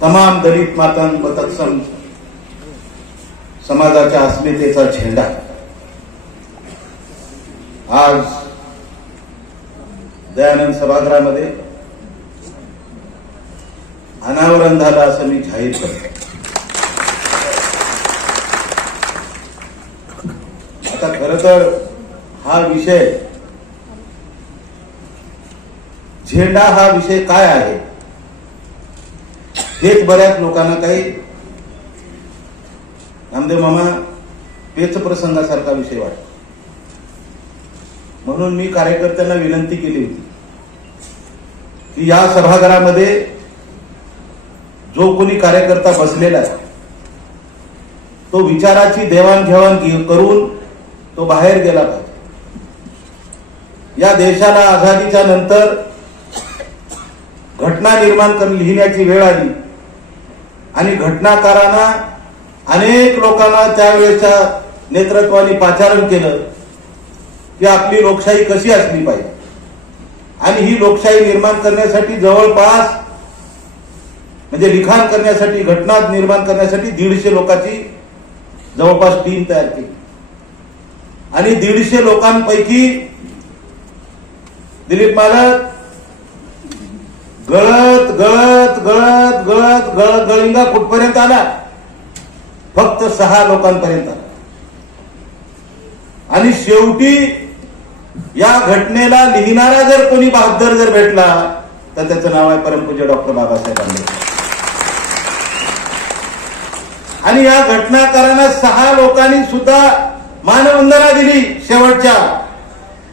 तमाम दलित मातंग व तत्सम समाजाच्या अस्मितेचा झेंडा आज दयानंद सभागृहामध्ये अनावरण झालं असं मी जाहीर करतो. आता खरं तर हा विषय झेंडा हा विषय काय आहे हेच बऱ्याच लोकांना काही नामदेव मामा पेच प्रसंगासारखा विषय वाटतो. म्हणून मी कार्यकर्त्यांना विनंती केली होती की या सभागृहामध्ये जो कोणी कार्यकर्ता बसलेला आहे तो विचाराची देवाणघेवाण करून तो बाहेर गेला पाहिजे. या देशाला आझादीच्या नंतर घटना निर्माण लिहिण्याची वेळ आली आणि घटनाकारांना अनेक लोकांना त्यावेळेच्या नेतृत्वाने पाचारण केलं की आपली लोकशाही कशी असली पाहिजे. आणि ही लोकशाही निर्माण करण्यासाठी जवळपास म्हणजे लिखाण करण्यासाठी घटना निर्माण करण्यासाठी 150 लोकांची जवळपास टीम तयार केली. आणि 150 लोकांपैकी दिलीप मालक गळत गळत गळत गळत गळत गळिंगा कुठपर्यंत आला? फक्त 6 लोकांपर्यंत आला. आणि शेवटी या घटनेला लिहिणारा जर कोणी बहादर जर भेटला तर त्याचं नाव आहे परमपूज्य डॉक्टर बाबासाहेब आंबेडकर. आणि या घटनाकारांना 6 लोकांनी सुद्धा मानवंदना दिली शेवटच्या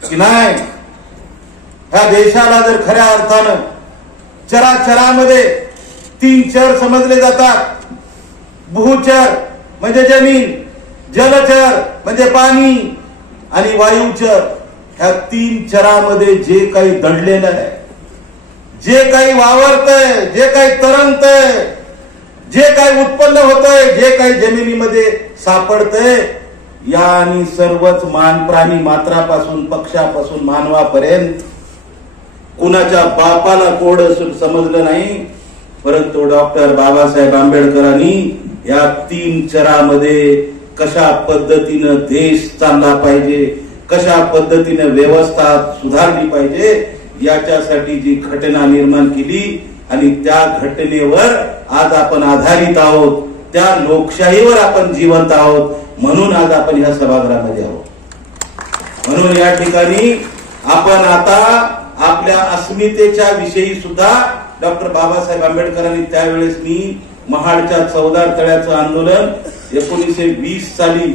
की नाही, ह्या देशाला जर खऱ्या अर्थानं चराचरामध्ये 3 चर समजले जातात. भूचर म्हणजे जमीन, जलचर म्हणजे पाणी आणि वायुचर. ह्या 3 चरामध्ये जे काही दडलेलं आहे, जे काही वावरतंय, जे काही तरंगतंय, जे काही उत्पन्न होतंय, जे काही जमिनीमध्ये सापडतंय, या आणि सर्वच मान प्राणी मात्रापासून पक्षापासून मानवापर्यंत कुणाच्या बापाला कोड समजलं नाही. परंतु डॉक्टर बाबासाहेब आंबेडकरांनी या 3 चरामध्ये कशा पद्धतीनं देश चालला पाहिजे, कशा पद्धतीने व्यवस्था सुधारली पाहिजे याच्यासाठी जी घटना निर्माण केली आणि त्या घटनेवर आज आपण आधारित आहोत, त्या लोकशाहीवर आपण जिवंत आहोत. म्हणून आज आपण ह्या सभागृहामध्ये आहोत. म्हणून या ठिकाणी आपण आता आपल्या अस्मितेच्या विषयी सुद्धा डॉक्टर बाबासाहेब आंबेडकरांनी त्यावेळेस मी महाडच्या 14 तळ्याचं आंदोलन 1920 साली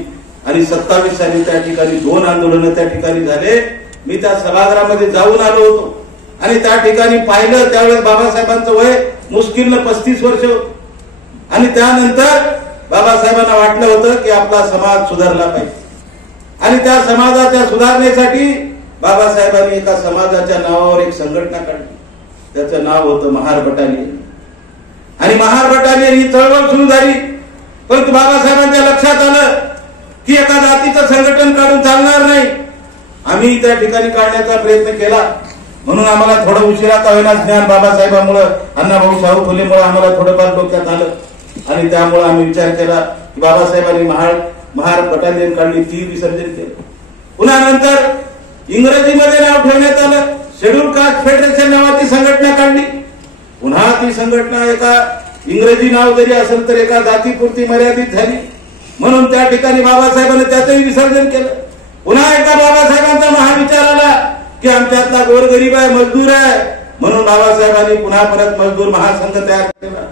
आणि 27 साली त्या ठिकाणी 2 आंदोलन त्या ठिकाणी झाले. मी त्या सभागृहामध्ये जाऊन आलो होतो आणि त्या ठिकाणी पाहिलं. त्यावेळेस बाबासाहेबांचं वय मुश्किलनं 35 वर्ष होतं. आणि त्यानंतर बाबासाहेबांना वाटलं होतं की आपला समाज सुधारला पाहिजे. आणि त्या समाजाच्या सुधारणेसाठी बाबासाहेबांनी एका समाजाच्या नावावर एक संघटना काढली. त्याचं नाव होतं महार बटालियन. आणि महार बटालियन ही चळवळ सुरू झाली. परंतु बाबासाहेबांच्या लक्षात आलं की एका जातीचं संघटन काढून चालणार नाही. आम्ही त्या ठिकाणी काढण्याचा प्रयत्न केला. म्हणून आम्हाला थोडं उशिरा का होईना ज्ञान बाबासाहेबांमुळे, अण्णाभाऊ साहू फुलेमुळे आम्हाला थोडंफार डोक्यात आलं. आणि त्यामुळे आम्ही विचार केला की बाबासाहेबांनी महार बटालियन काढली, ती विसर्जन केलं. पुन्हा नंतर इंग्रजीमध्ये नाव ठेवण्यात आलं. शेड्यूल कास्ट फेडरेशन नावाची संघटना काढली. पुन्हा ती संघटना एका इंग्रजी नाव जरी असेल तर एका जातीपुरती मर्यादित झाली. म्हणून त्या ठिकाणी बाबासाहेबांनी त्याचंही विसर्जन केलं. पुन्हा एकदा बाबासाहेबांचा महाविचार आला की आमच्यातला गोरगरीब आहे, मजदूर आहे. म्हणून बाबासाहेबांनी पुन्हा परत मजदूर महासंघ तयार केला.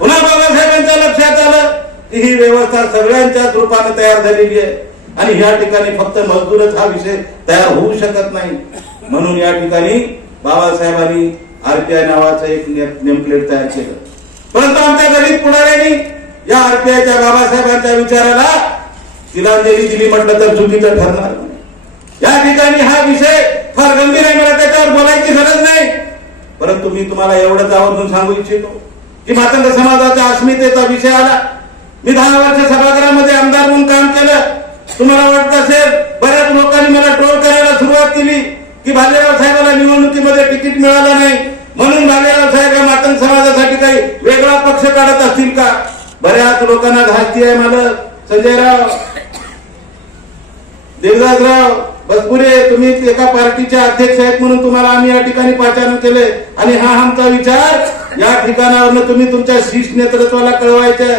पुन्हा बाबासाहेबांच्या लक्षात आलं की ही व्यवस्था सगळ्यांच्याच रूपाने तयार झालेली आहे आणि ह्या ठिकाणी फक्त मजदूरच हा विषय तयार होऊ शकत नाही. म्हणून या ठिकाणी बाबासाहेबांनी आरपीआय नावाचं एक नेमप्लेट तयार केलं. परंतु आमच्या दलित पुढाऱ्यांनी या आरपीआयच्या बाबासाहेबांच्या विचाराला तिलांजली दिली म्हटलं तर चुकीचं ठरणार. या ठिकाणी हा विषय फार गंभीर आहे, मला त्याच्यावर बोलायची गरज नाही. परंतु मी तुम्हाला एवढंच आवर्जून सांगू इच्छितो की मातंग समाजाच्या अस्मितेचा विषय आला. मी 10 वर्ष सभागृहामध्ये आमदार म्हणून काम केलं. तुम्हाला वाटत असेल बऱ्याच लोकांनी मला ट्रोल करायला सुरुवात केली की भालेराव साहेबांना निवडणुकीमध्ये तिकीट मिळालं नाही म्हणून भालेराव साहेब या मातंग समाजासाठी काही वेगळा पक्ष काढत असतील का? बऱ्याच लोकांना धास्ती आहे. मला संजयराव, देवदासराव बसपुरे, तुम्ही एका पार्टीचे अध्यक्ष आहेत म्हणून तुम्हाला आम्ही या ठिकाणी पाचारण केले आणि हा आमचा विचार या ठिकाणावरून तुम्ही तुमच्या शीर्ष नेतृत्वाला कळवायचे,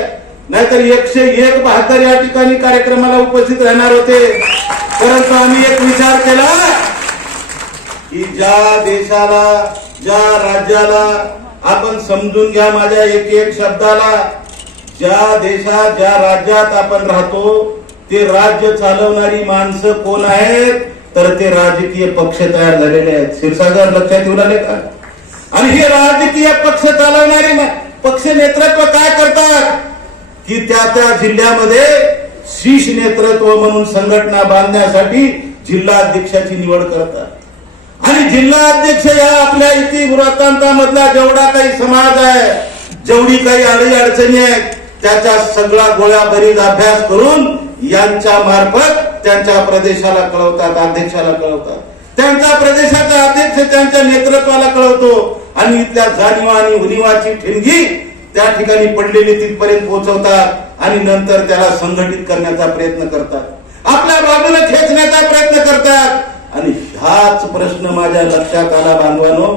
नाहीतर 101 बहात्तर या ठिकाणी कार्यक्रमाला उपस्थित राहणार होते. परंतु आम्ही एक विचार केला की ज्या देशाला, ज्या राज्याला आपण समजून घ्या माझ्या एक एक शब्दाला, ज्या देशात, ज्या राज्यात आपण राहतो ते राज्य चालवणारी माणसं कोण आहेत? तर ते राजकीय पक्ष तयार झालेले आहेत. क्षीरसागर लक्षात येऊन आले का? आणि हे राजकीय पक्ष चालवणारे पक्ष नेतृत्व काय करतात की त्या जिल्ह्यामध्ये शीर्ष नेतृत्व म्हणून संघटना बांधण्यासाठी जिल्हा अध्यक्षाची निवड करतात. आणि जिल्हा अध्यक्ष या आपल्या इतिवृत्तांतामधला जेवढा काही समाज आहे, जेवढी काही अडचणी आहेत, त्याच्या सगळा गोळ्या बरीच अभ्यास करून यांच्या मार्फत त्यांच्या प्रदेशाला कळवतात, अध्यक्षाला कळवतात. त्यांचा प्रदेशाचा अध्यक्ष त्यांच्या नेतृत्वाला कळवतो आणि इथल्या जाणीव आणि उणीवाची ठिणगी त्या ठिकाणी पडलेली तिथपर्यंत पोहोचवतात आणि नंतर त्याला संघटित करण्याचा प्रयत्न करतात, आपल्या बाजूने खेचण्याचा प्रयत्न करतात. आणि हाच प्रश्न माझ्या लक्षात आला बांधवांनो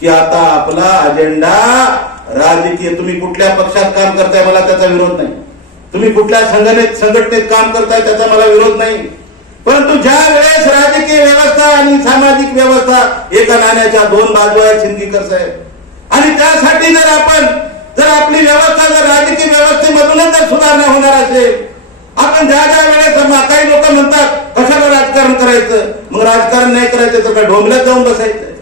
की आता आपला अजेंडा राजकीय, तुम्ही कुठल्या पक्षात काम करताय मला त्याचा विरोध नाही, तुम्ही कुठल्या संघटनेत काम करताय त्याचा मला विरोध नाही, परंतु ज्या वेळेस राजकीय व्यवस्था आणि सामाजिक व्यवस्था एका नाण्याच्या दोन बाजू आहेत सिंदकीकर साहेब, आणि त्यासाठी जर आपली व्यवस्था जर राजकीय व्यवस्थेमधूनच जर सुधारणा होणार असेल, आपण ज्या वेळेस काही लोक म्हणतात कशाला राजकारण करायचं, मग राजकारण नाही करायचं तर काय ढोंबल्यात जाऊन बसायचं?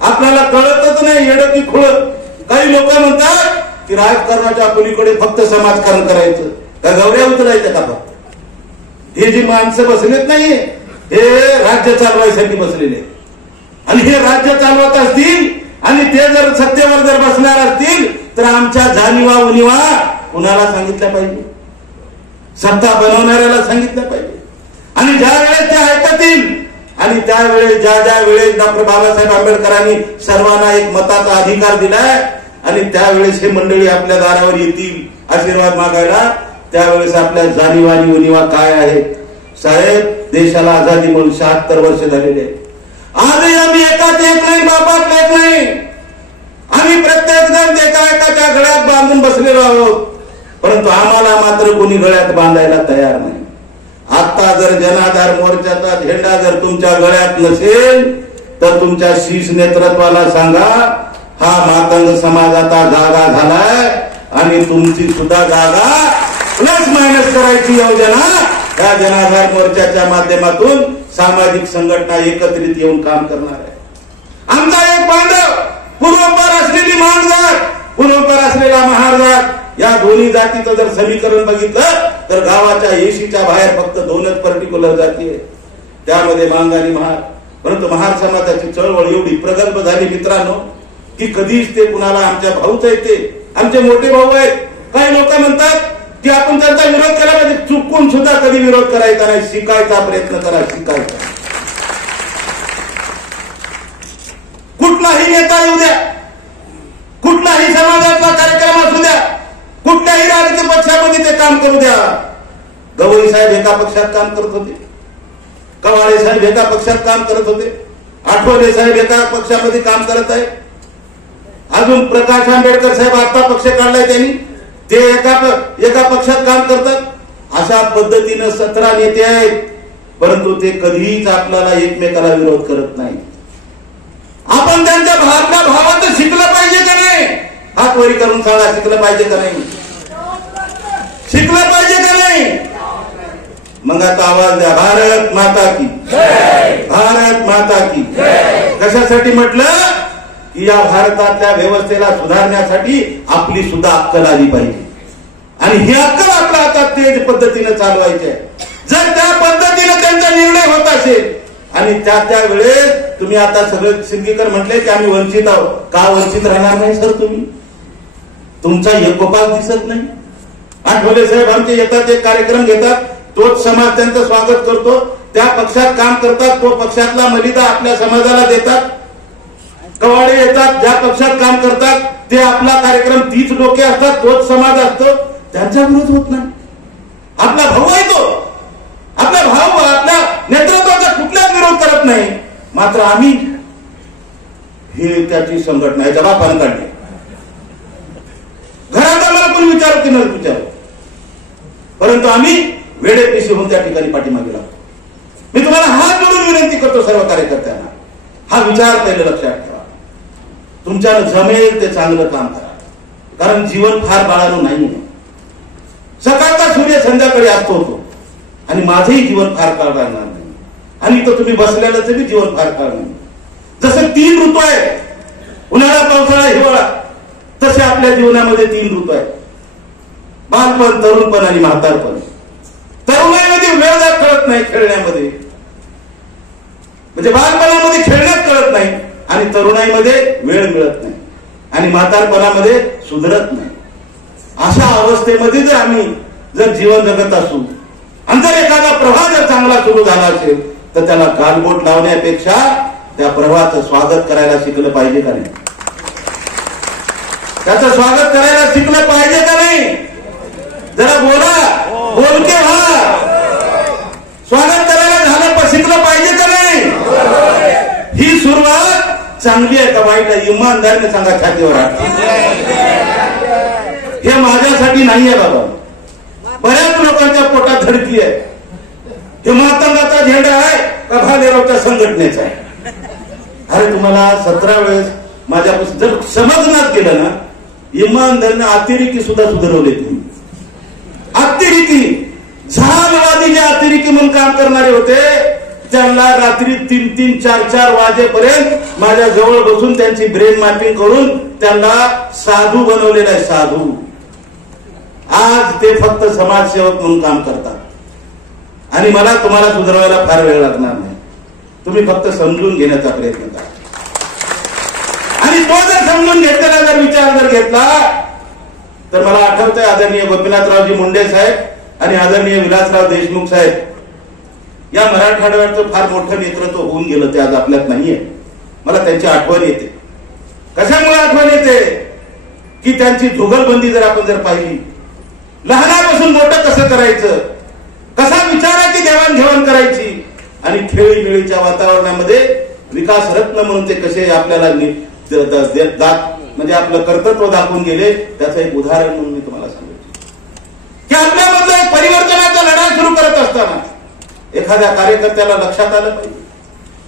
आपल्याला कळतच नाही येडं की खुळं. काही लोक म्हणतात की राजकारणाच्या पलीकडे फक्त समाजकारण करायचं, का गवऱ्या उचलायचं का? हे जी माणसं बसलेत नाही हे राज्य चालवायसाठी बसलेले, आणि हे राज्य चालवत असतील आणि ते जर सत्तेवर जर बसणार असतील तर आमच्या जाणीवा उणीवा कुणाला सांगितल्या पाहिजे? सत्ता बनवणाऱ्याला सांगितलं पाहिजे. आणि ज्या वेळेस ते ऐकतील आणि त्यावेळेस ज्या वेळेस डॉक्टर बाबासाहेब आंबेडकरांनी सर्वांना एक मताचा अधिकार दिलाय आणि त्यावेळेस हे मंडळी आपल्या दारावर येतील आशीर्वाद मागायला, त्यावेळेस आपल्या जाणीवा आणि उणीवा काय आहेत? साहेब, देशाला आझादी म्हणून 76 वर्ष झालेले आहेत. आजही आम्ही एकाच एक नाही, बापात एक नाही, आम्ही प्रत्येक जण एकाच्या गळ्यात बांधून बसलेलो आहोत, परंतु आम्हाला मात्र कोणी गळ्यात बांधायला तयार नाही. आता जर जनाधार मोर्चाचा झेंडा जर तुमच्या गळ्यात नसेल तर तुमच्या शीर्ष नेतृत्वाला सांगा हा मातंग समाज आता जागा झालाय आणि तुमची सुद्धा जागा प्लस मायनस करायची योजना या जनाधार मोर्चाच्या माध्यमातून सामाजिक संघटना एकत्रित येऊन काम करणार आहे. आमचा एक बांधव पूर्वपर असलेली माणजात, पूर्वपर असलेला महार जात, या दोन्ही जातीचं जर समीकरण बघितलं तर गावाच्या 80च्या बाहेर फक्त 2च पर्टिक्युलर जाती आहेत, त्यामध्ये मांग आणि महार. परंतु महार समाजाची चळवळ एवढी प्रगल्भ झाली मित्रांनो की कधीच ते कुणाला आमच्या भाऊच आहेत, ते आमचे मोठे भाऊ आहेत. काही लोक म्हणतात की आपण त्यांचा विरोध केला पाहिजे, चुकून सुद्धा कधी विरोध करायचा नाही, शिकायचा प्रयत्न करा, शिकायचा. कुठलाही नेता येऊ द्या, कुठलाही समाजाचा कार्यक्रम असू द्या, कुठल्याही राजकीय पक्षामध्ये ते काम करू द्या. गवई साहेब एका पक्षात काम करत होते, कवाळे साहेब एका पक्षात काम करत होते, आठवले साहेब एका पक्षामध्ये काम करत आहे, अजून प्रकाश आंबेडकर साहेब आता पक्ष काढलाय त्यांनी, ते एका पक्षात काम करतात. अशा पद्धतीनं 17 नेते आहेत, परंतु ते कधीच आपल्याला एकमेकाला विरोध करत नाही. आपण त्यांच्या आपल्या भावात शिकलं पाहिजे का नाही? हात वरी करून सांगा, शिकलं पाहिजे का नाही? शिकलं पाहिजे का नाही? मग आता आवाज द्या, भारत माता की, भारत माता की. कशासाठी म्हटलं की या भारतातल्या व्यवस्थेला सुधारण्यासाठी आपली सुद्धा अक्कल आली पाहिजे, आणि ही अक्कल आपल्या हातात तेज पद्धतीने चालवायची आहे. जर त्या पद्धतीने त्यांचा निर्णय होत असेल आणि त्या वेळेस तुम्ही आता सगळे सिंदकीकर म्हटले की आम्ही वंचित आहोत, का वंचित राहणार नाही सर? तुम्ही तुमचा एकोपास दिसत नाही. आठवले साहेब आमचे येतात, एक कार्यक्रम घेतात, तोच समाज त्यांचं स्वागत करतो, त्या पक्षात काम करतात, तो पक्षातला मलिदा आपल्या समाजाला देतात. कवाडे येतात, ज्या पक्षात काम करतात ते आपला कार्यक्रम, तीच डोके असतात, तोच समाज असतो, त्यांचा विरोध होत नाही. आपला भाऊ आहे तो, आपला भाऊ आपल्या नेतृत्वाचा कुठलाच विरोध करत नाही. मात्र आम्ही हे त्याची संघटना आहे जबाबदारी काढली. घरात आम्हाला कोणी विचारत की न विचारत, परंतु आम्ही वेळेपिशी होऊन त्या ठिकाणी पाठीमागे लागतो. मी तुम्हाला हात जोडून विनंती करतो सर्व कार्यकर्त्यांना, हा विचार पहिले लक्षात ठेवा. तुमच्याला जमेल ते चांगलं काम करा, कारण जीवन फार बाळानं नाही. सकाळचा सूर्य संध्याकाळी असतो होतो आणि माझंही जीवन फार काळ राहणार नाही, आणि इथं तुम्ही बसलेलं बी जीवन फार काळ नाही. जसं 3 ऋतू आहेत, उन्हाळा, पावसाळा, हिवाळा, तसे आपल्या जीवनामध्ये 3 ऋतू आहेत. बालपण, तरुणपण आणि म्हातारपण. तरुणाईमध्ये वेळ कळत नाही खेळण्यामध्ये, म्हणजे बालपणामध्ये खेळण्यात कळत नाही, आणि तरुणाईमध्ये वेळ मिळत नाही, आणि म्हातारपणामध्ये सुधरत नाही. अशा अवस्थेमध्ये जर आम्ही जीवन जगत असू, आणि जर एखादा प्रवाह जर चांगला सुरू झाला असेल तर त्याला गालबोट लावण्यापेक्षा त्या प्रवाहाचं स्वागत करायला शिकलं पाहिजे का नाही? त्याचं स्वागत करायला शिकलं पाहिजे का नाही? जरा बोला, बोलके व्हा. स्वागत करायला झालं शिकलं पाहिजे का नाही? ही सुरुवात चांगली आहे का वाईट आहे? इमानदारीने सांगा छातीवर हात. हे माझ्यासाठी नाहीये बाबा, बऱ्याच लोकांच्या पोटात धडकी आहे. हे मातंगाचा झेंडा आहे का भालेरावच्या संघटनेचा आहे? अरे तुम्हाला 17 वेळेस माझ्यापासून जर समजण्यात गेलं ना, इमानदारीने अतिरेकी सुद्धा सुधारवले तुम्ही. अतिरेकी, झालवादी जे अतिरेकी म्हणून काम करणारे होते, त्यांना रात्री 3-3, 4-4 वाजेपर्यंत माझ्या जवळ बसून त्यांची ब्रेन मॅपिंग करून त्यांना साधू बनवलेला आहे. साधू. आज ते फक्त समाजसेवक म्हणून काम करतात, आणि मला तुम्हाला सुधारवायला फार वेळ लागणार नाही. तुम्ही फक्त समजून घेण्याचा प्रयत्न करा, आणि तो जर समजून घेतलेला जर विचार जर घेतला तर मला आठवतंय आदरणीय गोपीनाथरावजी मुंडे साहेब आणि आदरणीय विलासराव देशमुख साहेब या मराठवाड्यावरचं फार मोठं नेतृत्व होऊन गेलं, ते आज आपल्यात नाहीये. मला त्यांची आठवण येते. कशामुळे आठवण येते की त्यांची जुगलबंदी जर आपण जर पाहिली, लहानापासून मोठं कसं करायचं, कसा विचाराची देवाणघेवाण करायची, आणि खेळीमेळीच्या वातावरणामध्ये विकास रत्न म्हणून ते कसे आपल्याला म्हणजे आपलं कर्तृत्व दाखवून गेले, त्याचं एक उदाहरण म्हणून मी तुम्हाला सांगितलं की आपल्यामधलं एक परिवर्तनाचा लढा सुरू करत असताना एखाद्या कार्यकर्त्याला लक्षात आलं पाहिजे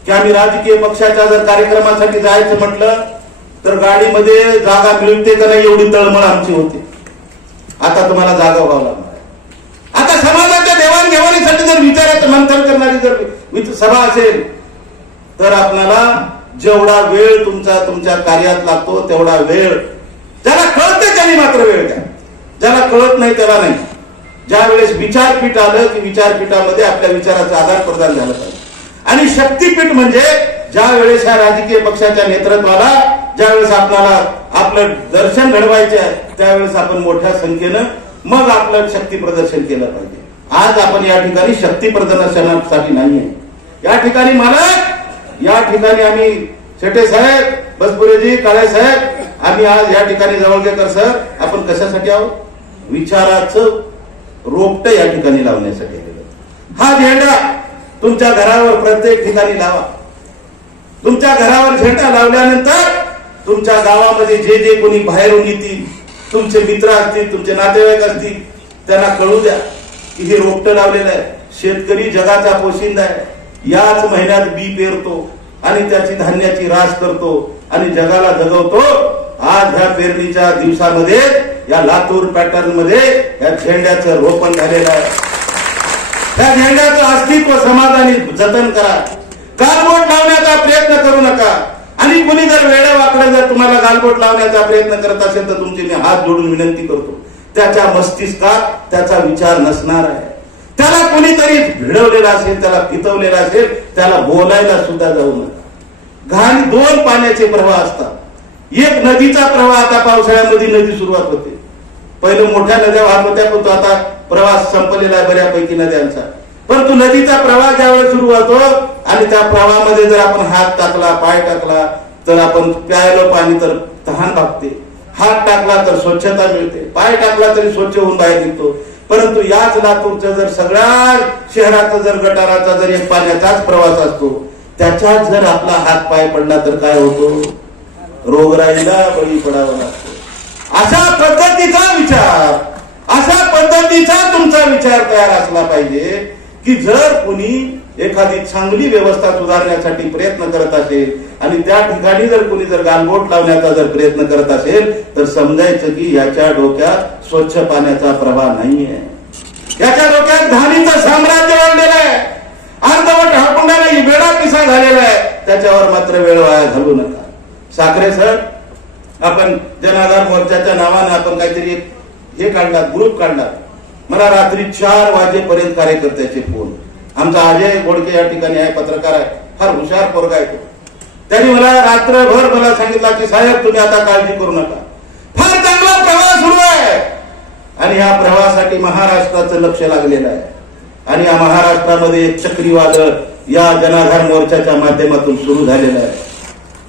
की आम्ही राजकीय पक्षाच्या जर कार्यक्रमासाठी जायचं म्हटलं तर गाडीमध्ये जागा मिळते का नाही एवढी तळमळ आमची होती. आता तुम्हाला जागा व्हावं लागणार. आता समाजाच्या देवाणघेवाणीसाठी जर विचाराचं मंथन करणारी जर सभा असेल तर आपल्याला जेवढा वेळ तुमच्या कार्यात लागतो तेवढा वेळ, ज्याला कळते त्यांनी मात्र वेळ द्या, ज्याला कळत नाही त्याला नाही. ज्या वेळेस विचारपीठ आलं की विचारपीठामध्ये आपल्या विचाराचं आदान प्रदान झालं पाहिजे. आणि शक्तीपीठ म्हणजे ज्या वेळेस ह्या राजकीय पक्षाच्या नेतृत्वाला ज्यावेळेस आपल्याला आपलं दर्शन घडवायचे आहे त्यावेळेस आपण मोठ्या संख्येनं मग आपलं शक्ती प्रदर्शन केलं पाहिजे. आज आपण या ठिकाणी शक्ती प्रदर्शनासाठी नाहीये. या ठिकाणी या ठिकाणी आम्ही शेटे साहेब, बसपुरेजी, काळे साहेब, आम्ही आज या ठिकाणी जवळकेकर सर, आपण कशासाठी आहोत? विचाराचं रोपटं या ठिकाणी लावण्यासाठी. हा झेंडा तुमच्या घरावर प्रत्येक ठिकाणी लावा. तुमच्या घरावर झेंडा लावल्यानंतर तुमच्या गावामध्ये जे कोणी बाहेरून येतील, तुमचे मित्र असतील, तुमचे नातेवाईक असतील, त्यांना कळू द्या की हे रोपटं लावलेलं आहे. शेतकरी जगाचा पोशिंदा आहे. याच महिन्यात बी पेरतो आणि त्याची धान्याची रास करतो आणि जगाला जगवतो. आज ह्या पेरणीच्या दिवसामध्ये या लातूर पॅटर्न मध्ये या झेंड्याचं रोपण झालेलं आहे. त्या झेंड्याचं अस्तित्व समाजाने जतन करा. गालबोट लावण्याचा प्रयत्न करू नका. आणि कुणी जर वेड्या वाकडं जर तुम्हाला गालबोट लावण्याचा प्रयत्न करत असेल तर तुमची मी हात जोडून विनंती करतो, त्याच्या मस्तिष्कात त्याचा विचार नसणार आहे. त्याला कोणीतरी भिडवलेला असेल, त्याला फितवलेला असेल, त्याला बोलायला सुद्धा जाऊ नका. घाण 2 पाण्याचे प्रवाह असतात. एक नदीचा प्रवाह, आता पावसाळ्यामध्ये नदी सुरुवात होते. पहिलं मोठ्या नद्या वाहत होत्या, पण तो आता प्रवास संपलेला आहे बऱ्यापैकी नद्यांचा. परंतु नदीचा प्रवाह ज्यावेळेस सुरू होतो आणि त्या प्रवाहामध्ये जर आपण हात टाकला, पाय टाकला तर आपण प्यायला पाणी तर तहान भागते, हात टाकला तर स्वच्छता मिळते, पाय टाकला तरी स्वच्छ होऊन बाहेर निघतो. परंतु याच लातूरच्या जर सगळ्या शहराचा जर गटाराचा जर एक पाण्याचाच प्रवास असतो, त्याच्यात जर आपला हात पाय पडला तर काय होतो? रोगराईला बळी पडावा लागतो. अशा पद्धतीचा विचार, अशा पद्धतीचा तुमचा विचार तयार असला पाहिजे की जर कुणी एखादी चांगली व्यवस्था सुधारण्यासाठी प्रयत्न करत असेल आणि त्या ठिकाणी जर कुणी जर गालबोट लावण्याचा जर प्रयत्न करत असेल तर समजायचं की याच्या डोक्यात स्वच्छ पाण्याचा प्रवाह नाहीये, याच्या डोक्यात घाणीचं साम्राज्य वाढलेलं आहे, अर्धवट हाकुंडाने वेळा पिसा झालेला आहे. त्याच्यावर मात्र वेळ वाया घालू नका. साखरे सर, आपण जनाधार मोर्चाच्या नावानं आपण काहीतरी हे काढला, ग्रुप काढला. मला रात्री 4 वाजेपर्यंत कार्यकर्त्याचे फोन. आमचा अजय गोडके या ठिकाणी आहे, पत्रकार आहे, फार हुशार पोरगा आहे तो. त्यांनी मला रात्रभर मला सांगितलं की साहेब तुम्ही आता काळजी करू नका, फार चांगला प्रवास सुरू आहे. आणि ह्या प्रवासासाठी महाराष्ट्राचं लक्ष लागलेलं आहे. आणि या महाराष्ट्रामध्ये एक चक्रीवादळ या जनाधार मोर्चाच्या माध्यमातून सुरू झालेलं आहे.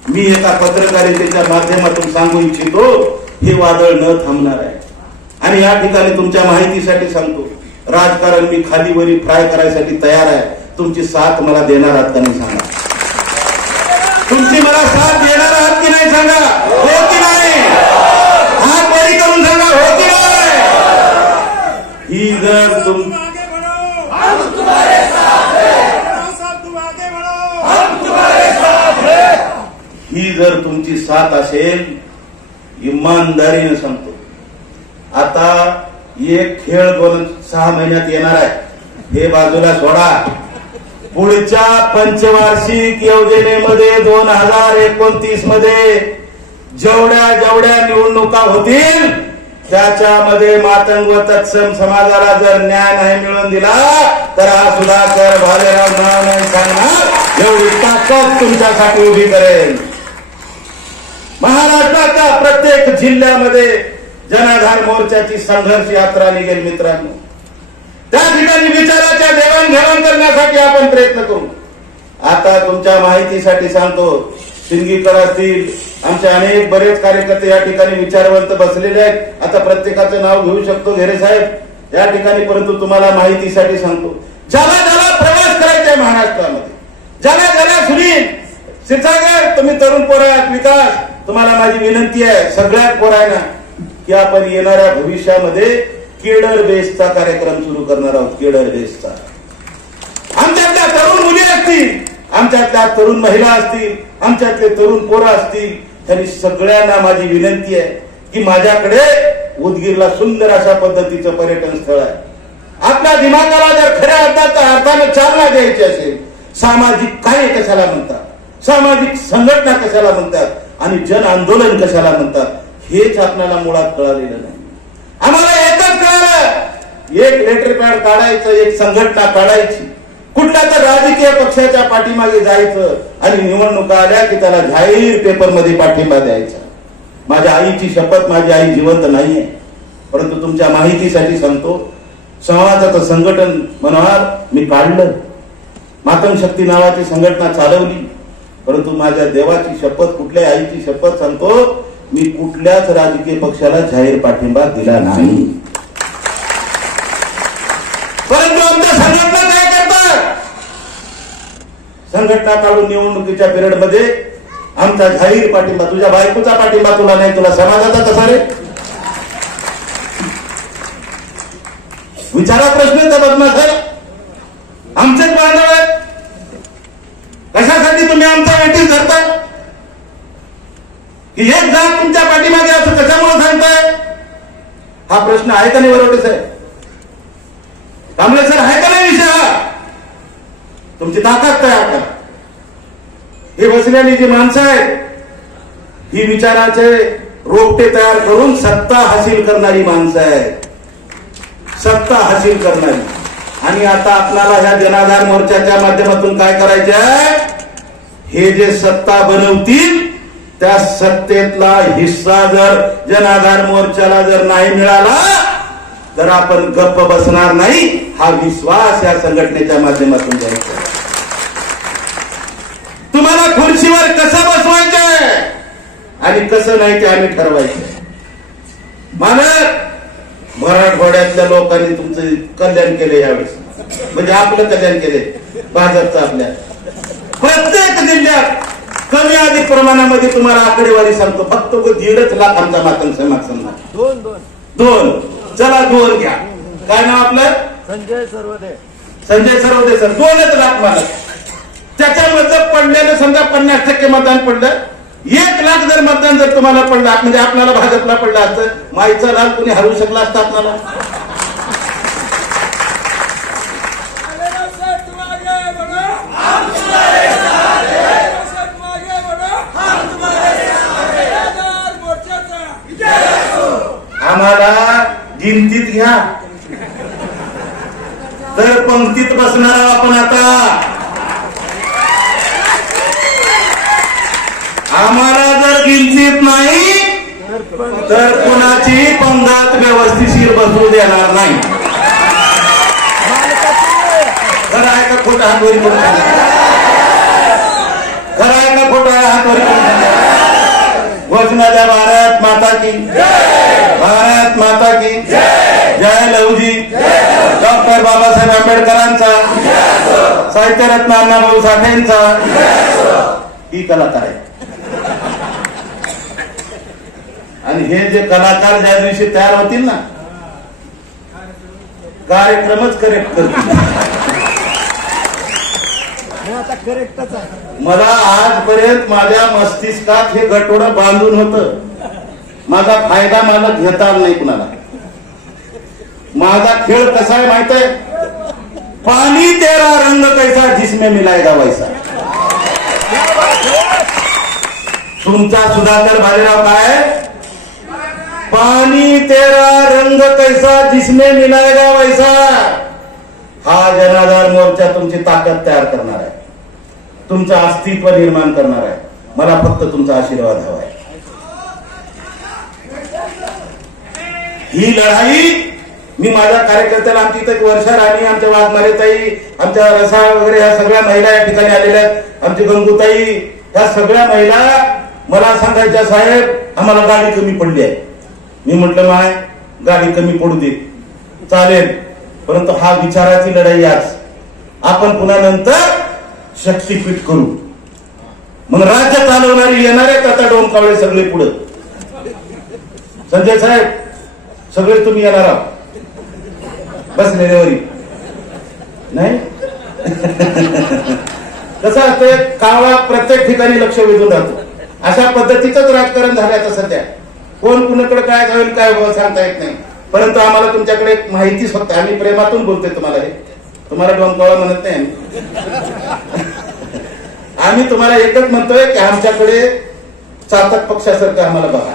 मी एका पत्रकारितेच्या माध्यमातून सांगू इच्छितो, हे वादळ न थांबणार आहे. आणि या ठिकाणी तुमच्या माहितीसाठी सांगतो, राजकारण मी खालीवरी फ्राय करायसाठी तयार आहे. तुमची साथ मला देणार आहात का नाही सांगा? तुमची मला साथ देणार आहात की नाही सांगा? हो की नाही? हात वरी करून सांगा, हो की नाही? ही जर ही जर तुमची साथ असेल, इमानदारीने सांगतो, आता एक खेळ 6 महिन्यात येणार आहे, हे बाजूला सोडा. पुढच्या पंचवार्षिक योजनेमध्ये 2029 मध्ये जेवढ्या निवडणुका होतील त्याच्यामध्ये मातंग व तत्सम समाजाला जर न्याय नाही मिळवून दिला तर हा सुधाकर भालेराव नाव नाही सांगणार, एवढी ताकद तुमच्यासाठी उभी करेल. महाराष्ट्राच्या प्रत्येक जिल्ह्यामध्ये जनाधार मोर्चाची संघर्ष यात्रा निघेल मित्रांनो. त्या ठिकाणी विचाराच्या देवाणघेवाण करण्यासाठी आपण प्रयत्न करू. आता तुमच्या माहितीसाठी सांगतो, सिंदगीकर असतील, आमचे अनेक बरेच कार्यकर्ते या ठिकाणी विचारवंत बसलेले आहेत. आता प्रत्येकाचं नाव घेऊ शकतो घेरे साहेब या ठिकाणी, परंतु तुम्हाला माहितीसाठी सांगतो, ज्याला ज्याला प्रवास करायचा महाराष्ट्रामध्ये, ज्याला सुनील क्षीरसागर, तुम्ही तरुण पोरं आहात, विकास, तुम्हाला माझी विनंती आहे सगळ्यात पोरांना की आपण येणाऱ्या भविष्यामध्ये केडर बेसचा कार्यक्रम सुरू करणार आहोत. केडर बेसचा आमच्यातल्या तरुण मुली असतील, आमच्यातल्या तरुण महिला असतील, आमच्यातले तरुण पोरं असतील, तरी सगळ्यांना माझी विनंती आहे की माझ्याकडे उदगीरला सुंदर अशा पद्धतीचं पर्यटन स्थळ आहे. आपल्या दिमागाला जर खऱ्या अर्थानं चालना द्यायची असेल, सामाजिक कार्य कशाला म्हणतात, सामाजिक संघटना कशाला म्हणतात आणि जन आंदोलन कशाला म्हणतात, हेच आपल्याला मुळात कळालेलं नाही. आम्हाला एकच कळालं, एक लेटर पॅड काढायचं, एक संघटना काढायची, कुठल्या तर राजकीय पक्षाच्या पाठीमागे जायचं आणि निवडणुका आल्या की त्याला जाहीर पेपरमध्ये पाठिंबा द्यायचा. माझ्या आईची शपथ, माझी आई जिवंत नाहीये, परंतु तुमच्या माहितीसाठी सांगतो, समाजाचं संघटन म्हणून मी काढलं, मातंग शक्ती नावाची संघटना चालवली, परंतु माझ्या देवाची शपथ, कुठल्या आईची शपथ सांगतो, मी कुठल्याच राजकीय पक्षाला जाहीर पाठिंबा दिला नाही. परंतु आमच्या संघटना काय करतात, संघटना काढून निवडणुकीच्या पिरियड मध्ये आमचा जाहीर पाठिंबा, तुझ्या बायकोचा पाठिंबा तुला नाही, तुला समाजाचा कसा रे? विचारा प्रश्न तर बदमाश आहे, आमचेच बांधव आहेत, कशासाठी तुम्ही आमचा वेटीस धरता की एक जात तुमच्या पाठीमागे असं कशामुळे सांगताय? हा प्रश्न आहे का नाही बरोबर साहेब? कांबळे सर, आहे का नाही विषय हा? तुमची ताकद तयार करा. हे बसलेली जी माणसं आहेत ही विचाराचे रोपटे तयार करून सत्ता हासिल करणारी माणसं आहेत, सत्ता हासिल करणारी. आणि आता आपल्याला ह्या जनाधार मोर्चाच्या माध्यमातून काय करायचे आहे, हे जे सत्ता बनवतील त्या सत्तेतला हिस्सा जर जनाधार मोर्चाला जर नाही मिळाला तर आपण गप्प बसणार नाही, हा विश्वास या संघटनेच्या माध्यमातून द्यायचा. तुम्हाला खुर्चीवर कसं बसवायचंय, आणि कसं नाही ते आम्ही ठरवायचं. मालक मराठवाड्यातल्या लोकांनी तुमचं कल्याण केलं यावेळेस, म्हणजे आपलं कल्याण केले भाजपचं. आपल्या प्रत्येक जिल्ह्यात कमी अधिक प्रमाणामध्ये तुम्हाला आकडेवारी सांगतो, फक्त 1.5 लाख आमचा मातंग समाज समजा. दोन चला 2 घ्या. काय नाव आपलं? संजय सर्वदे. संजय सर्वदे सर. 2 लाख मालक. त्याच्यामधलं पडलेलं समजा 50% मतदान पडलं. 1 लाख जर मतदान जर तुम्हाला पडलं, म्हणजे आपल्याला भाजपला पडलं असतं, माईचा लाल कोणी हरवू शकला असतं आपल्याला? आम्हाला गिनतीत घ्या तर पंक्तीत बसणार आपण. आता आम्हाला जर गिनतीत नाही तर कुणाची पंगत व्यवस्थिशीर बसू देणार नाही. खरं आहे का खोटं? हातवरी करून सांगा. खरं आहे का खोटं आहे? हातवरी करून सांगा. घोषणा द्या. भारत माता की, भारत माता की जय. लहुजी डॉक्टर बाबासाहेब आंबेडकरांचा, साहित्यरत्न अण्णाभाऊ साठेंचा. ही कलाकार आहे. आणि हे जे कलाकार ज्या दिवशी तयार होतील ना, कार्यक्रमच करेक्ट करतील. मला आजपर्यंत माझ्या मस्तिष्कात हे गटोडं बांधून होतं. माझा फायदा मला घेता आला नाही कुणाला. माझा खेळ कसा आहे माहित आहे? पाणी तेरा रंग कैसा जिसमें मिलाएगा वैसा. तुमचा सुधाकर भालेराव काय? पाणी तेरा रंग कैसा जिसमें मिलाएगा वैसा. हा जनाधार मोर्चा तुमची ताकद तयार करणार आहे, तुमचं अस्तित्व निर्माण करणार आहे. मला फक्त तुमचा आशीर्वाद हवा आहे. ही लढाई मी माझ्या कार्यकर्त्याला, आमची इथं वर्षा राणी, आमच्या वाघमारेताई, आमच्या रसा वगैरे ह्या सगळ्या महिला या ठिकाणी आलेल्या आहेत, आमची गंगूताई, ह्या सगळ्या महिला मला सांगायच्या, साहेब आम्हाला गाडी कमी पडली आहे. मी म्हटलं माय गाडी कमी पडू दे, चालेल, परंतु हा विचाराची लढाई आज आपण पुन्हा नंतर शक्तीपीठ करू. मग राज्य चालवणारी येणार आहेत आता डोमकावळे सगळे पुढे. संजय साहेब सगळे तुम्ही येणार आहात बसलेल्यावरी नाही. कसं असतं, काळा प्रत्येक ठिकाणी लक्ष वेधून राहतो. अशा पद्धतीचंच राजकारण झालंय आता सध्या. कोण कुणाकडे काय जाईल काय सांगता येत नाही. परंतु आम्हाला तुमच्याकडे माहितीच फक्त, आम्ही प्रेमातून बोलतोय तुम्हाला. हे तुम्हाला डोमकावळा म्हणत नाही आम्ही तुम्हाला एकच म्हणतोय की आमच्याकडे चातक पक्षासारखं आम्हाला बघा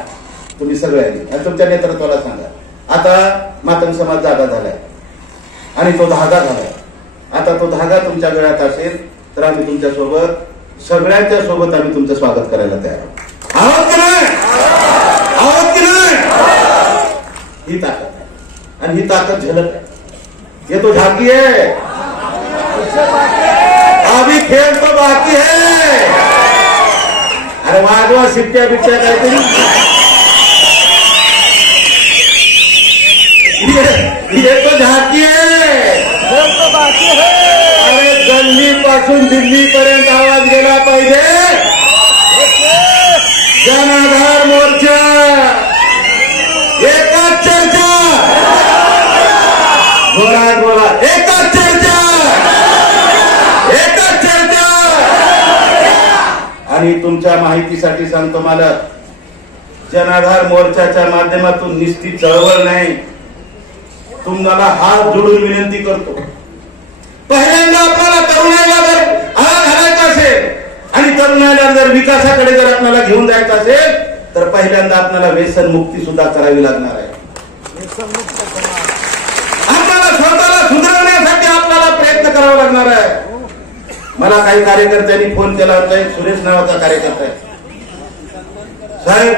तुम्ही सगळ्यांनी, आणि तुमच्या नेतृत्वाला सांगा. आता मातंग समाज जागा झालाय आणि तो धागा झालाय. आता तो धागा तुमच्या गळ्यात असेल तर आम्ही तुमच्या सोबत, सगळ्यांच्या सोबत आम्ही तुमचं स्वागत करायला तयार आहोत की नाही? आहोत की नाही? ही ताकद आहे आणि ही ताकद झलक आहे. ये तो झाकी है, अभी खेल तो बाकी है. अरे वाजवा शिट्ट्या बिट्ट्या काहीतरी. ये तो झाकी है, खेल तो बाकी है. अरे गल्ली पासून दिल्ली पर्यंत आवाज गेला पाहिजे. जनाधार मोर्चा, एकच चर्चा, जोरात बोला, एकच चर्चा, एकच चर्चा. आणि तुमच्या माहितीसाठी सांगतो, मला जनाधार मोर्चाच्या माध्यमातून निश्चित चळवळ नाही, तुम्हाला हात जोडून विनंती करतो. पहिल्यांदा आपल्याला तरुणाईला जर आळा घालायचा असेल आणि तरुणाईला जर विकासाकडे जर आपल्याला घेऊन जायचं असेल तर पहिल्यांदा आपल्याला व्यसन मुक्ती सुद्धा करावी लागणार आहे. आपल्याला स्वतःला सुधारण्यासाठी आपल्याला प्रयत्न करावा लागणार आहे. मला काही कार्यकर्त्यांनी फोन केला होता, एक सुरेश नावाचा कार्यकर्ता आहे. साहेब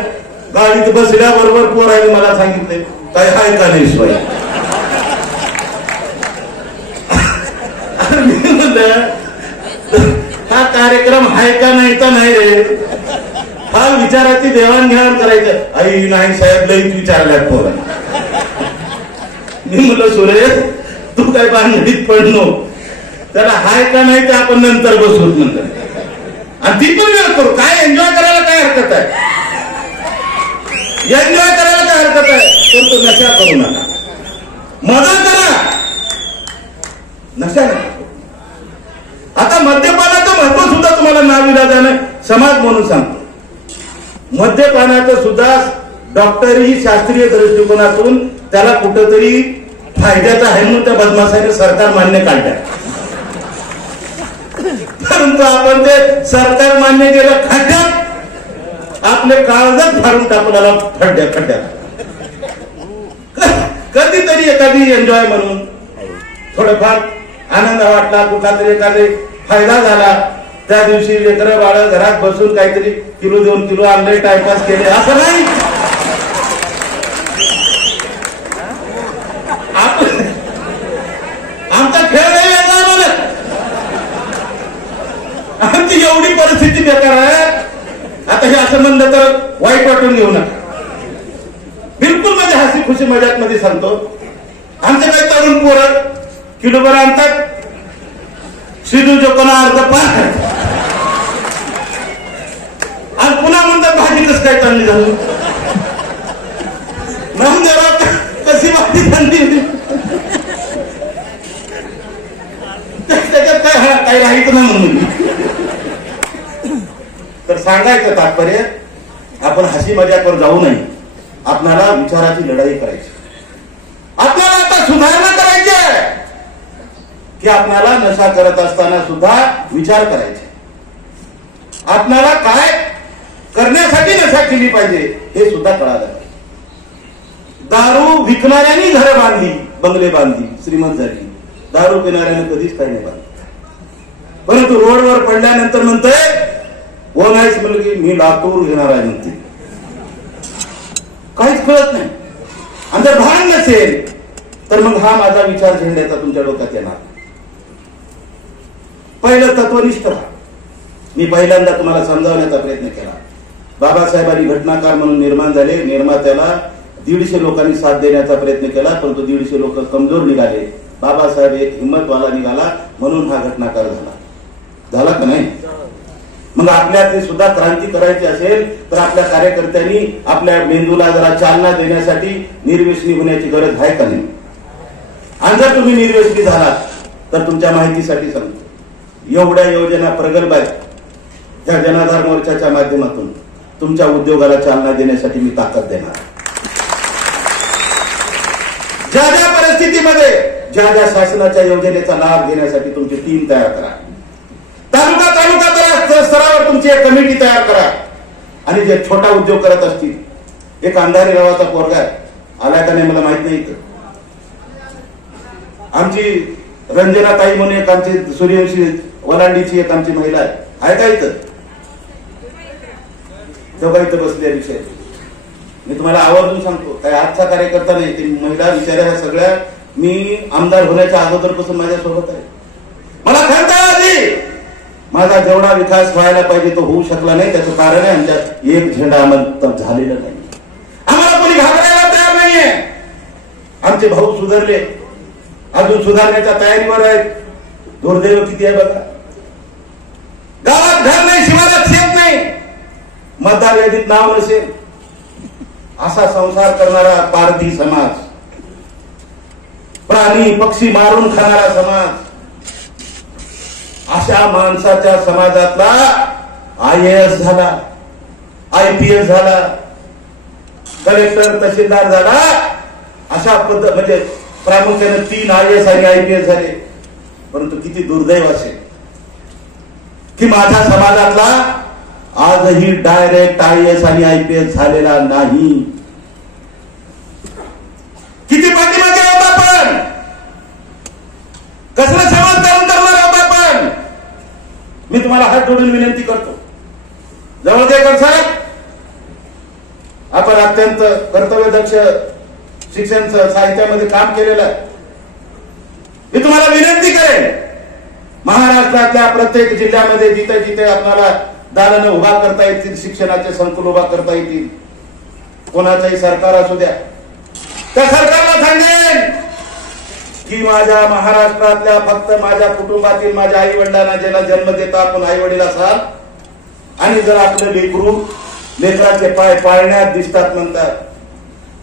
गाडीत बसल्याबरोबर पोरांनी मला सांगितले, काय हाय का नाही सोय. हा कार्यक्रम हाय का नाही तर नाही रे, फार विचाराची देवाणघेवाण करायचं. आई नाही साहेब लईच विचारल्यात पोरं. मी म्हणलं सुरेश तू काय भानगडीत पडलो, त्याला हाय का नाही ते आपण नंतर बसवत नंतर, आणि ती पण वेळ करू. काय एन्जॉय करायला काय हरकत आहे, एन्जॉय करायला काय हरकत आहे, पण तो नशा करू नका. मजा करा, नशा नका. आता मद्यपानाचं महत्व सुद्धा तुम्हाला नाविलाजाने समाज म्हणून सांगतो. मद्यपानाचं सुद्धा डॉक्टरही शास्त्रीय दृष्टिकोनातून त्याला कुठंतरी फायद्याचा आहे म्हणून त्या बदमाशाने सरकार मान्य काढलं. परंतु आपण ते सरकार मान्य केलं खड्ड्यात, आपले काळजात फाडून टाकून खड्ड्यात. कधीतरी एखादी एन्जॉय म्हणून थोडंफार आनंद वाटला, कुठला तरी एखादा फायदा झाला, त्या दिवशी लेकरं बाळ घरात बसून काहीतरी किलो 2 किलो आणले, टाइमपास केले, असं नाही. आमचा खेळ नाही येणार. आमची एवढी परिस्थिती बेकार आहे. आता हे असं म्हणलं तर वाईट वाटून घेऊ नका. बिलकुल म्हणजे हसी खुशी मजाक मध्ये सांगतो. आमचे काही तरुण पोरं किलोभर आणतात, शिदू जोकोना अर्ध पार, आणि पुन्हा म्हणतात भाजी कसं काय चांगली झाली, कशी भाजी चांगली होती, त्याच्यात काय काही राहायचं ना म्हणून. तर सांगायचं तात्पर्य, आपण हसी मजाकवर जाऊ नये. आपल्याला विचाराची लढाई करायची. आपल्याला आता सुधारणा करायची आहे की आपल्याला नशा करत असताना सुद्धा विचार करायचे. आपल्याला काय करण्यासाठी नशा केली पाहिजे हे सुद्धा कळालं. दारू विकणाऱ्यांनी घरं बांधली, बंगले बांधली, श्रीमंत झाली. दारू पिणाऱ्याने कधीच काही नाही बांधलं. परंतु रोडवर पडल्यानंतर म्हणतोय ओ नाहीच मुलगी मी लातूर घेणार आहे म्हणते. काहीच कळत नाही. आणि जर भान नसेल तर मग हा माझा विचार झेंड्याचा तुमच्या डोक्यात येणार. पहिलं तत्वनिष्ठ राहा. मी पहिल्यांदा तुम्हाला समजावण्याचा प्रयत्न केला. बाबासाहेबांनी घटनाकार म्हणून निर्माण झाले. निर्मात्याला 150 लोकांनी साथ देण्याचा प्रयत्न केला, परंतु 150 लोक कमजोर निघाले. बाबासाहेब एक हिंमतवाला निघाला म्हणून हा घटनाकार झाला का नाही. मग आपल्यातली सुद्धा क्रांती करायची असेल तर आपल्या कार्यकर्त्यांनी आपल्या मेंदूला जरा चालना देण्यासाठी निर्व्यसनी होण्याची गरज आहे का नाही. आणि जर तुम्ही निर्व्यसनी झालात तर तुमच्या माहितीसाठी सांगतो, एवढ्या योजना प्रगल्भ आहेत. त्या जनाधार मोर्चाच्या माध्यमातून तुमच्या उद्योगाला चालना देण्यासाठी मी ताकद देणार. ज्या ज्या परिस्थितीमध्ये ज्या ज्या शासनाच्या योजनेचा लाभ घेण्यासाठी तुमची टीम तयार करा. तालुका स्तरावर तुमची एक कमिटी तयार करा. आणि जे छोटा उद्योग करत असतील, एक अंधारी गावाचा पोरगा आला का नाही मला माहित नाही. आमची रंजना ताई म्हणून एक आमची सूर्यवंशी वलांडीची एक आमची महिला आहे का इथं, तेव्हा इथं बसले विषय. मी तुम्हाला आवर्जून सांगतो, काय आजचा कार्यकर्ता नाही, ती महिला विचारा सगळ्या मी आमदार होण्याच्या अगोदरपासून माझ्यासोबत आहे. मला खंत आली, माझा जेवढा विकास व्हायला पाहिजे तो होऊ शकला नाही. त्याचं कारण आहे आमच्यात एक झेंडा आम्हाला झालेला नाही. आम्हाला कोणी घाबरायला तयार नाहीये. आमचे भाऊ सुधारले, अजून सुधारण्याच्या तयारीवर आहेत. दुर्दैव किती आहे बघा. गावात घर नाही, शिवारात शेत नाही, मतदार यादीत नाव नसेल, असा संसार करणारा पारधी समाज, प्राणी पक्षी मारून खाणारा समाज, अशा माणसाच्या समाजातला IAS झाला, IPS झाला, कलेक्टर तहसीलदार झाला, अशा पद्धत म्हणजे प्रामुख्याने 3 IAS आणि IPS झाले. परंतु किती दुर्दैव असेल की माझ्या समाजातला आजही डायरेक्ट IAS आणि IPS झालेला नाही. किती पाठीमागे आहोत आपण, कसलं समाज करून करणार आहोत आपण. मी तुम्हाला हात जोडून विनंती करतो, जवळदेकर साहेब, आपण अत्यंत कर्तव्यदक्ष शिक्षण साहित्यामध्ये काम केलेलं आहे. मी तुम्हाला विनंती करेन, महाराष्ट्रातल्या प्रत्येक जिल्ह्यामध्ये जिथे जिथे आपल्याला दालनं उभा करता येतील, शिक्षणाचे संकुल उभा करता येतील. कोणाचंही सरकार असू द्या, त्या सरकारला सांगेन की माझ्या महाराष्ट्रातल्या फक्त माझ्या कुटुंबातील माझ्या आई वडिलांना ज्याला जन्म देता आपण आई वडील असाल आणि जर आपलं लेकराचे पाय पाळण्यात दिसतात म्हणतात,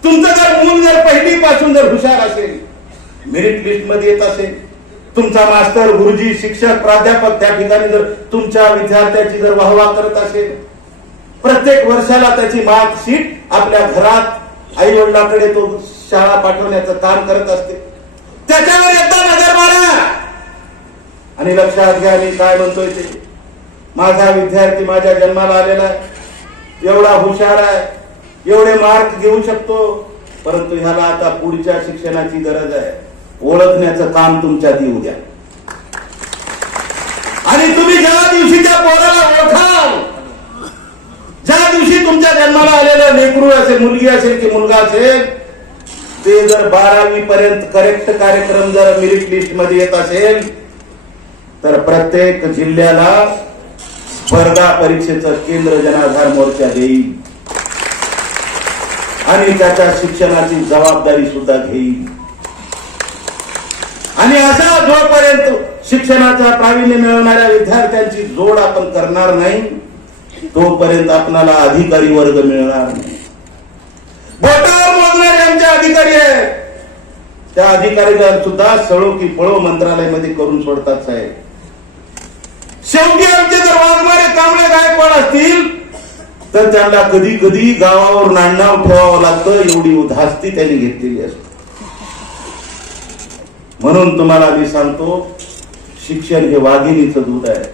तुमचं जर मूल जर पहिलीपासून जर हुशार असेल, मेरिट लिस्ट मध्ये येत असेल, तुमचा मास्तर गुरुजी शिक्षक प्राध्यापक त्या ठिकाणी जर तुमच्या विद्यार्थ्याची जर वाहवा करत असेल, प्रत्येक वर्षाला त्याची मार्कशीट आपल्या घरात आई वडिलांकडे तो शाळा पाठवण्याचं काम करत असते, त्याच्यावर एकदा नजर मारा आणि लक्षात घ्या मी काय म्हणतोय ते. माझा विद्यार्थी माझ्या जन्माला आलेला आहे, एवढा हुशार आहे, एवढे मार्क घेऊ शकतो, परंतु ह्याला आता पुढच्या शिक्षणाची गरज आहे. ओळखण्याचं काम तुमच्यात येऊ द्या आणि तुम्ही ज्या दिवशी त्या पोराला ओळखाल, ज्या दिवशी तुमच्या जन्माला आलेलं लेकरू असेल, मुलगी असेल की मुलगा असेल, ते जर 12वी पर्यंत करेक्ट कार्यक्रम जर मेरिट लिस्ट मध्ये येत असेल तर प्रत्येक जिल्ह्याला स्पर्धा परीक्षेचं केंद्र जनाधार मोर्चा देईल आणि त्याच्या शिक्षणाची जबाबदारी सुद्धा घेईल. आणि असा जोपर्यंत शिक्षणाचा प्रावीण्य मिळवणाऱ्या विद्यार्थ्यांची जोड आपण करणार नाही तोपर्यंत आपल्याला अधिकारी वर्ग मिळणार नाही. बोटावर मोजणारे आमचे अधिकारी आहेत, त्या अधिकारीला सुद्धा सळो की पळो मंत्रालयामध्ये करून सोडतात साहेब. शेवटी आमचे जर वाघमारे कांबळे गायकवाड असतील तर त्यांना कधी कधी गावावर नांडणाव ठेवावं लागतं, एवढी उधास्ती त्यांनी घेतलेली असते. म्हणून तुम्हाला मी सांगतो, शिक्षण हे वाघिणीचं दूध आहे.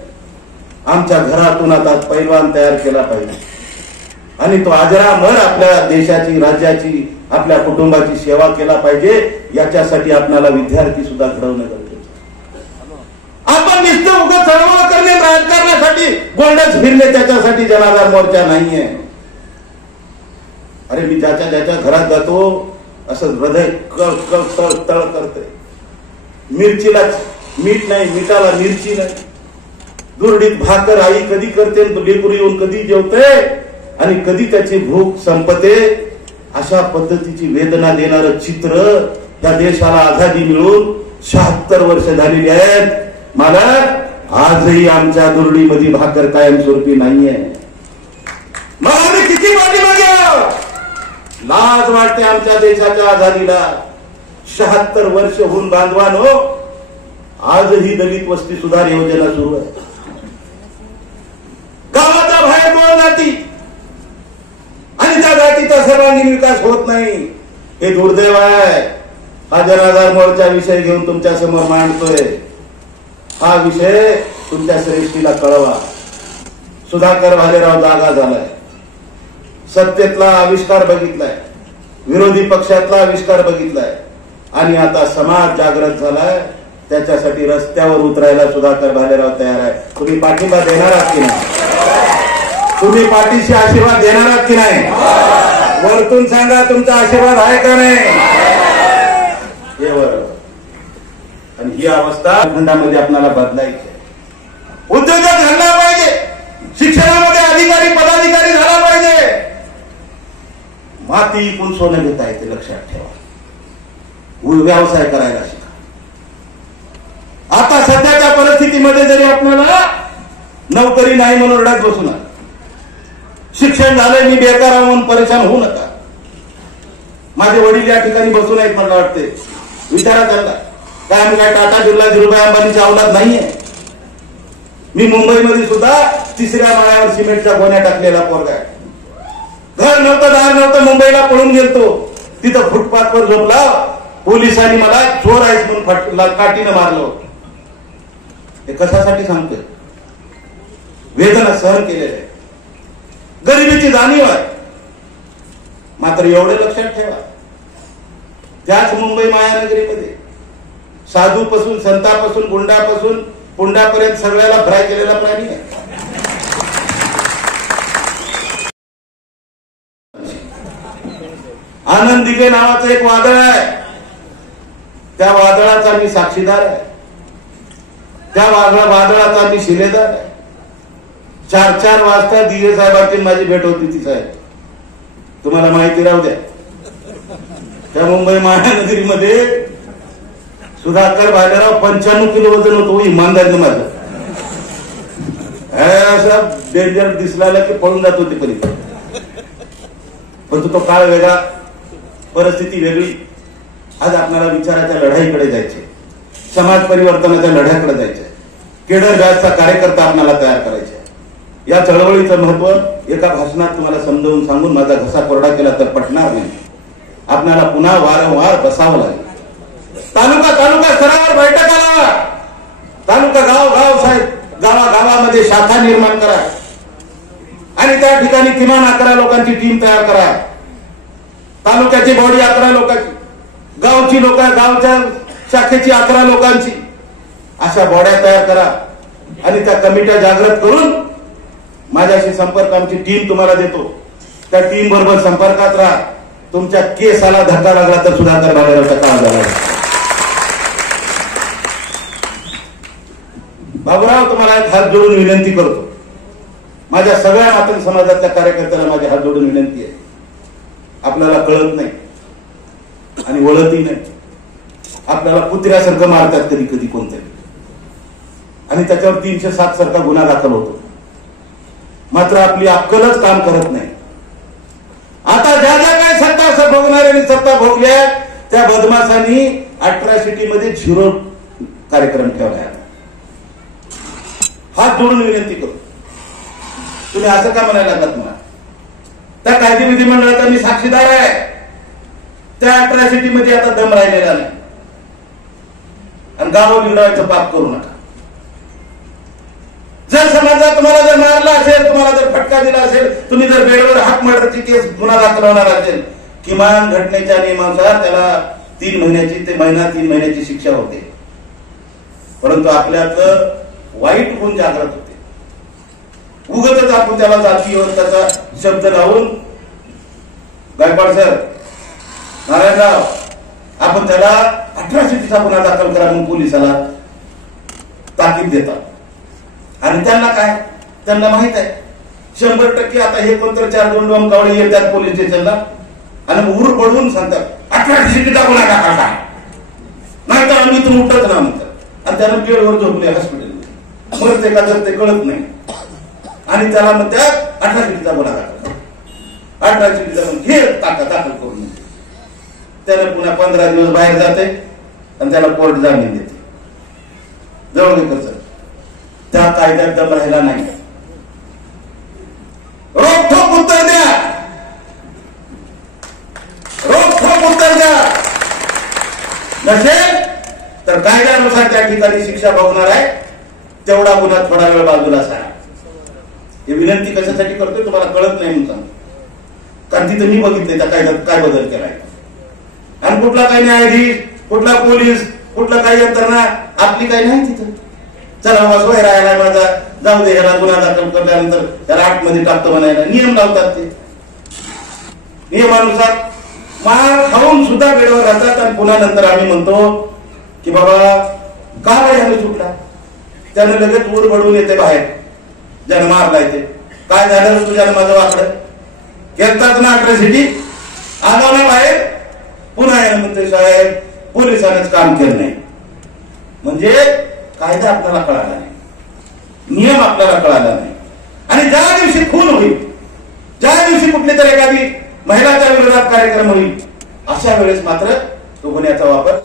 आमच्या घरातून आता पैलवान तयार केला पाहिजे आणि तो अजरामर आपल्या देशाची, राज्याची, आपल्या कुटुंबाची सेवा केला पाहिजे. याच्यासाठी आपल्याला विद्यार्थी सुद्धा घडवणं गरजेचं. आपण नुसतं उगाच चळवळ करणे, राजकारणासाठी गोंडस फिरणे, त्याच्यासाठी जनाधार मोर्चा नाहीये. अरे मी ज्याच्या ज्याच्या घरात जातो असं हृदय कळ कळ तळ तळ करते. मिरचीला मीठ नाही, मिठाला मिरची नाही. दुर्डीत भाकर आई कधी करते, लेकरू येऊन कधी जेवते आणि कधी त्याची भूक संपते. अशा पद्धतीची वेदना देणारं चित्र या देशाला आझादी मिळून 76 वर्ष झालेली आहेत. मला आजही आमच्या दुर्डीमध्ये भाकर कायमस्वरूपी नाहीये. मग आम्ही किती पाठीमागे आहोत. लाज वाटते आमच्या देशाच्या आझादीला. 76 वर्ष होऊन बांधवानो, आजही दलित वस्ती सुधार योजना सुरू आहे. गावाच्या बाहेर 2 जाती आणि त्या जातीचा सर्वांगीण विकास होत नाही. हे दुर्दैव आहे. हा जनाधार मोर्चा विषय घेऊन तुमच्या समोर मांडतोय. हा विषय तुमच्या श्रेष्ठीला कळवा. सुधाकर भालेराव जागा झालाय, सत्तेतला आविष्कार बघितलाय, विरोधी पक्षातला आविष्कार बघितलाय आणि आता समाज जागृत झालाय. त्याच्यासाठी रस्त्यावर उतरायला सुधाकर भालेराव तयार आहे. तुम्ही पाठिंबा देणार आहात की नाही? तुम्ही पाठीशी आशीर्वाद देणार आहात की नाही? वरतून सांगा तुमचा आशीर्वाद आहे का नाही? हे बरोबर. आणि ही अवस्था खंडामध्ये आपल्याला बदलायची. उद्योजक झाला पाहिजे, शिक्षणामध्ये अधिकारी पदाधिकारी झाला पाहिजे. माती इकून सोनं घेता येते, लक्षात ठेवा. व्यवसाय करायला शिका. आता सध्याच्या परिस्थितीमध्ये जरी आपल्याला नोकरी नाही म्हणून रडत बसू नका. शिक्षण झालंय मी बेकार म्हणून परेशान होऊ नका. माझे वडील या ठिकाणी बसून आहेत, मला वाटते. विचारा त्यांना, काय आम्ही काय टाटा बिर्ला धीरूभाई अंबानीच्या औलाद नाहीये. मी मुंबईमध्ये सुद्धा 3ऱ्या माळ्यावर सिमेंटच्या गोण्या टाकलेला पोरगा आहे. घर नव्हतं, दार नव्हतं, मुंबईला पळून गेलतो. तिथं फुटपाथवर झोपला. पोलिसांनी मला चोर आहेस म्हणून काठीनं मारलं. हे कशासाठी सांगतोय? वेदना सहन केलेल्या आहे, गरिबीची जाणीव आहे. मात्र एवढे लक्षात ठेवा, त्याच मुंबई मायानगरीमध्ये साधूपासून, संतापासून, गुंडापासून पुंडापर्यंत सगळ्याला फ्राय केलेला प्राणी आहे. आनंद दिघे नावाचं एक वादळ आहे. त्या वादळाचा मी साक्षीदार आहे. त्या वादळाचा मी शिलेदार आहे. 4 वाजता दिये साहेबांची माझी भेट होती ती साहेब, तुम्हाला माहिती राहू द्या. त्या मुंबई महानगरीमध्ये सुधाकर भालेराव 95 किलो वजन होतो इमानदारीनं माझं. असं डेंजर दिसला की पळून जात होते पलीकडे. परंतु तो काळ वेगळा, परिस्थिती वेगळी. आज आपल्याला विचाराच्या लढाईकडे जायचे, समाज परिवर्तनाच्या लढ्याकडे जायचे, केडर व्याजचा कार्यकर्ता आपल्याला तयार करायचा. या चळवळीचं महत्व एका भाषणात तुम्हाला समजावून सांगून माझा घसा कोरडा केला तर पटणार नाही. आपल्याला पुन्हा वारंवार बसावं लागेल. तालुका स्तरावर बैठका लावा. तालुका गाव साहेब, गावागावामध्ये शाखा निर्माण करा आणि त्या ठिकाणी किमान 11 लोकांची टीम तयार करा. तालुक्याची बॉडी 11 लोकांची, गावची लोक, गावच्या शाखेची 11 लोकांची, अशा बॉड्या तयार करा आणि त्या कमिट्या जागृत करून माझ्याशी संपर्क, आमची टीम तुम्हाला देतो. त्या टीम बरोबर संपर्कात राहा. तुमच्या केसाला धक्का लागला तर सुधाकर भालेरावचा काळ झाला. बाबूराव, तुम्हाला एक हात जोडून विनंती करतो. माझ्या सगळ्या मातंग समाजातल्या कार्यकर्त्याला माझे हात जोडून विनंती आहे. आपल्याला कळत नाही आणि वळतही नाही. आपल्याला कुत्र्यासारखं मारतात कधी कधी कोणतरी, आणि त्याच्यावर 307 सारखा गुन्हा दाखल होतो. मात्र आपली अक्कलच काम करत नाही. आता ज्या ज्या काय सत्ता भोगणाऱ्यांनी सत्ता भोगल्या त्या बदमाशांनी अॅट्रॉसिटीमध्ये 0 कार्यक्रम ठेवला. हात जोडून विनंती करतो. तुम्ही असं का म्हणायला लागलात मला? त्या कायदे विधिमंडळाचा मी साक्षीदार आहे. त्या अॅट्रॉसिटीमध्ये आता दम राहिलेला नाही. आणि गावं बिघडवायचं पाप करू नका. जर समाजात तुम्हाला जर मारला असेल, तुम्हाला जर फटका दिला असेल, तुम्ही जर बेडवर हात मर्डरची केस गुन्हा दाखल होणार असेल, किमान घटनेच्या नियमानुसार त्याला 3 महिन्याची ते 3 महिन्याची शिक्षा होते. परंतु आपल्यातलं वाईट गुण जागृत होते. उगतच आपण त्याला जातीवर त्याचा शब्द लावून, गायकवाड सर, नारायणराव, आपण त्याला अॅट्रॉसिटीचा गुन्हा दाखल करा म्हणून पोलिसाला ताकीद देतात. आणि त्यांना काय, त्यांना माहित आहे 100% आता हे कोणतरी 4 डोमकावळे येतात पोलीस स्टेशनला आणि उर पडवून सांगतात अॅट्रॉसिटीचा गुन्हा दाखल करा, नाही तर आम्ही इथून उठत ना म्हणतात. आणि त्याला बेडवर झोपले हॉस्पिटलमध्ये, मग ते का जर ते कळत नाही आणि त्याला मग त्या अॅट्रॉसिटीचा गुन्हा दाखल करा. अॅट्रॉसिटीचा हे दाखल करून त्याला पुन्हा 15 दिवस बाहेर जाते आणि त्याला कोर्ट जामीन देते. जवळगेकर सर, त्या कायद्यात दम राहिला नाही. रोखोक उत्तर द्या, रोखोक उत्तर द्या. नसेल तर कायद्यानुसार त्या ठिकाणी शिक्षा भोगणार आहे. तेवढा गुन्हा थोडा वेळ बाजूला सांगा. हे विनंती कशासाठी करतोय तुम्हाला कळत नाही म्हणून सांगतो. कारण तिथे मी बघितले त्या कायद्यात काय बदल केलाय आणि कुठला काही न्यायाधीश, कुठला पोलीस, कुठला काही यंत्रणा आपली काही नाही तिथं. चला बाबा सोय राहायला माझा, जाऊ दे, ह्याला गुन्हा दाखल करल्यानंतर त्याला 8 मध्ये टाकतो म्हणायला नियम लावतात. ते नियमानुसार मार खाऊन सुद्धा बेडवर राहतात आणि पुन्हा नंतर आम्ही म्हणतो की बाबा का ह्याने सुटला, त्यानं लगेच ऊर बडवून येते बाहेर, ज्यानं मारला येते. काय झालं तुझ्यानं माझं वाकडं घेतात ना अॅट्रॉसिटी, आला ना बाहेर, पुन्हा यानं म्हणते साहेब पोलिसांनाच काम केलं नाही. म्हणजे कायदा आपल्याला कळाला नाही, नियम आपल्याला कळाला नाही. आणि ज्या दिवशी खून होईल, ज्या दिवशी कुठली तर एखादी महिलाच्या विरोधात कार्यक्रम होईल, अशा वेळेस मात्र तो गुन्ह्याचा वापर